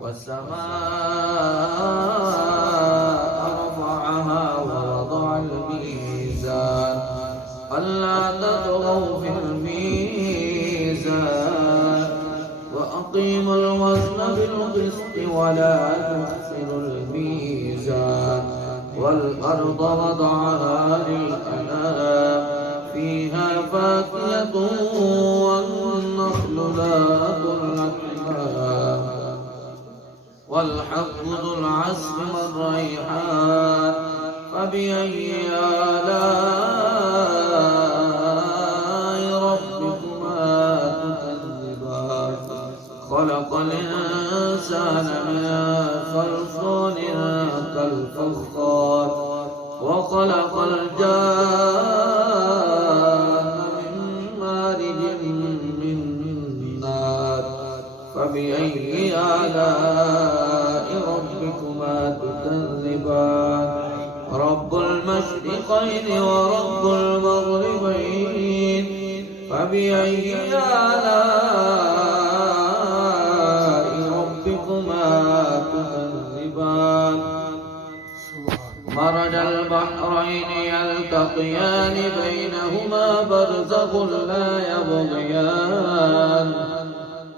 والسماء رفعها ووضع الميزان ألا تطغوا في الميزان وأقيموا الوزن بالقسط ولا تخسروا الميزان والأرض وضعها للأنام فيها فاكهة والنخل ذات الأكمام والحب ذو العصف والريحان فبأي آلاء ربكما تكذبان خلق الإنسان من صلصال كالفخار وخلق الجان من مارج من نار فبأي آلاء ربكما تكذبان رب المشرقين ورب المغربين فبأي آلاء ربكما تكذبان مرج البحرين يلتقيان بينهما برزخ لا يبغيان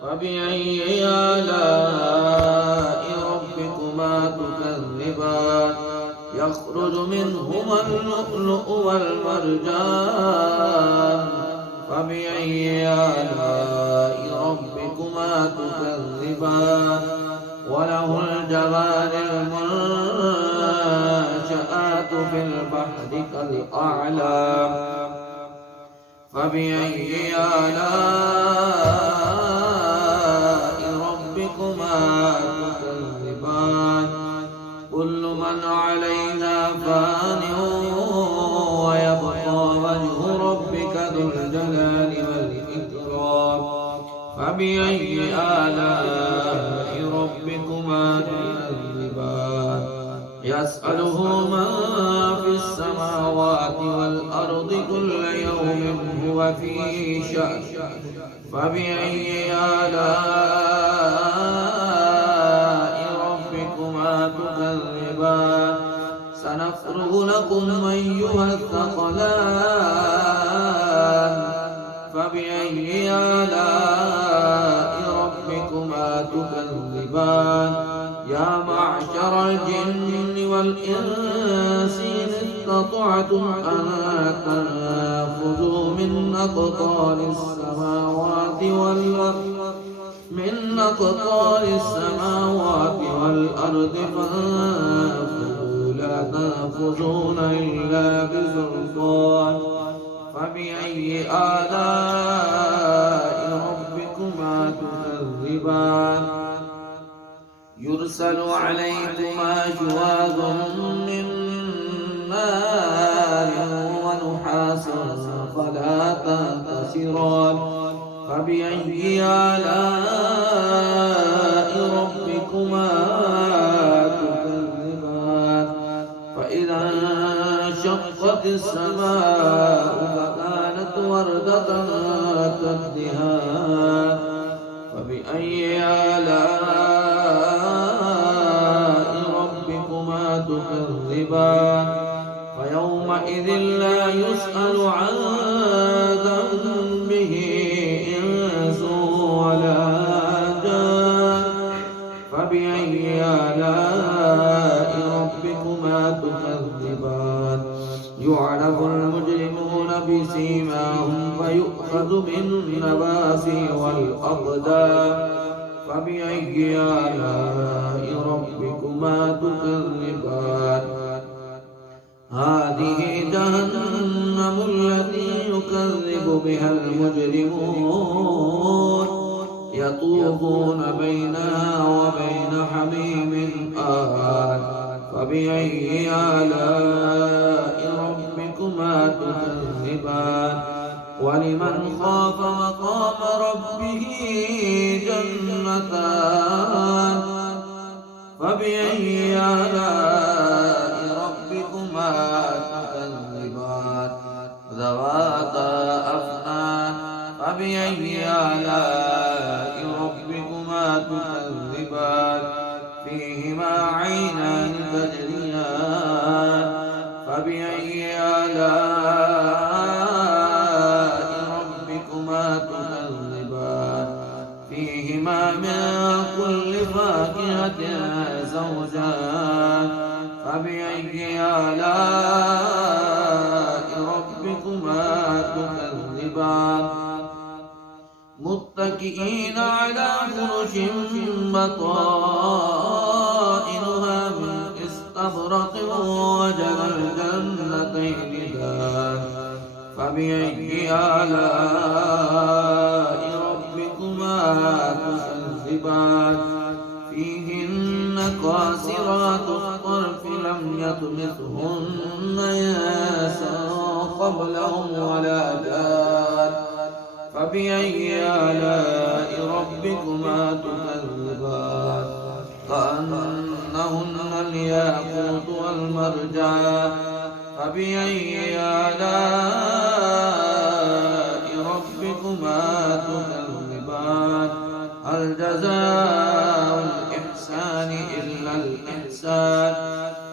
فبأي آلاء ربكما تكذبان يخرج منهما اللؤلؤ والمرجان فبأي آلاء ربكما تكذبان وله الجوار المنشآت في البحر كالأعلام فبأي آلاء ربكما تكذبان كل من عليها فان ويبقى وجه ربك ذو الجلال والإكرام فبأي آلاء ربكما تكذبان يسأله من في السماوات والأرض كل يوم هو في شأن فبأي آلاء ربكما تكذبان سنفرغ لكم أيها الثقلان فبأي آلاء ربكما تكذبان يا معشر الجن والإنس إن استطعتم أن تنفذوا من أقطار السماوات والأرض فانفذوا لا تنفذون إلا بسلطان فبأي آلاء ربكما تكذبان يرسل عليكما شواظ من نار ونحاس فلا تنتصران فبأي آلاء ربكما تكذبان فإذا انشقت السماء فكانت وردة كالدهان فبأي آلاء ربكما تكذبان فيومئذ لا يسأل عن ذنبه إنس ولا جان فبأي آلاء ربكما تكذبان يعرف المجرمون بسيماهم فيؤخذ بالنواصي والأقدام فبأي آلاء ربكما تكذبان هذه جهنم التي يكذب بها المجرمون يطوفون بينها وبين حميم آن فبأي آلاء ربكما تكذبان ولمن خاف مقام ربه جنتان فبأي آلاء ربكما تكذبان ذواتا أفنان فبأي آلاء ربكما تكذبان فيهما عينان تجريان فبأي آلاء ربكما تكذبان فيهما من كل فاكهة زوجان فبأي آلاء ربكما تكذبان متكئين على فرش بطائنها من استبرق وجنى الجنتين دان فبأي آلاء ربكما تكذبان فيهن قاصرات الطرف لم يطمثهن إنس قبلهم ولا جان فبأي آلاء ربكما تكذبان كأنهن الياقوت والمرجان فبأي آلاء ربكما تكذبان هل جزاء الإحسان إلا الإحسان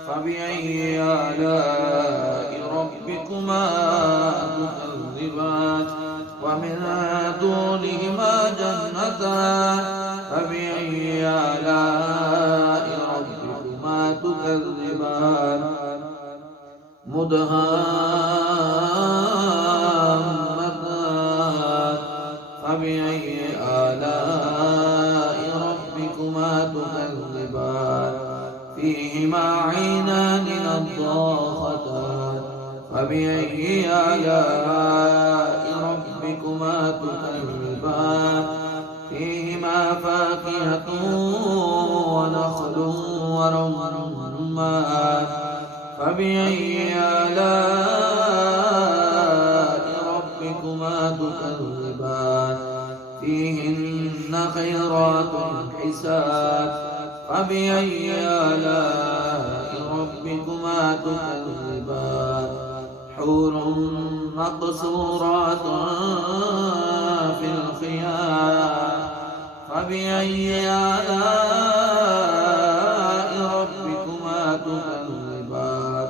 فبأي آلاء ربكما تكذبان ومن دونهما جنتان فبأي آلاء ربكما تكذبان مدهامتان فبأي آلاء ربكما تكذبان فيهما عينان نضاختان فبأي آلاء ربكما تكذبان فيهما فاكهة ونخل ورمان فبأي آلاء ربكما تكذبان فيهن خيرات حسان فبأي آلاء ربكما تكذبان حور مقصورات في الخيام فبأي آلاء ربكما تكذبان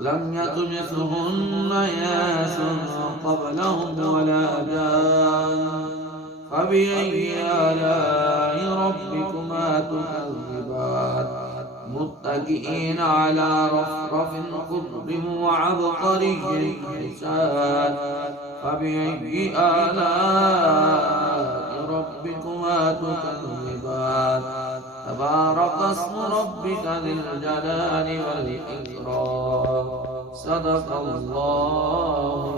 لم يطمثهن إنس قبلهم ولا جان فبأي آلاء ربكما تكذبان متكئين على رفرف خضر وعبقري حسان فبأي آلاء ربكما تكذبان تبارك اسم ربك ذي الجلال والإكرام صدق الله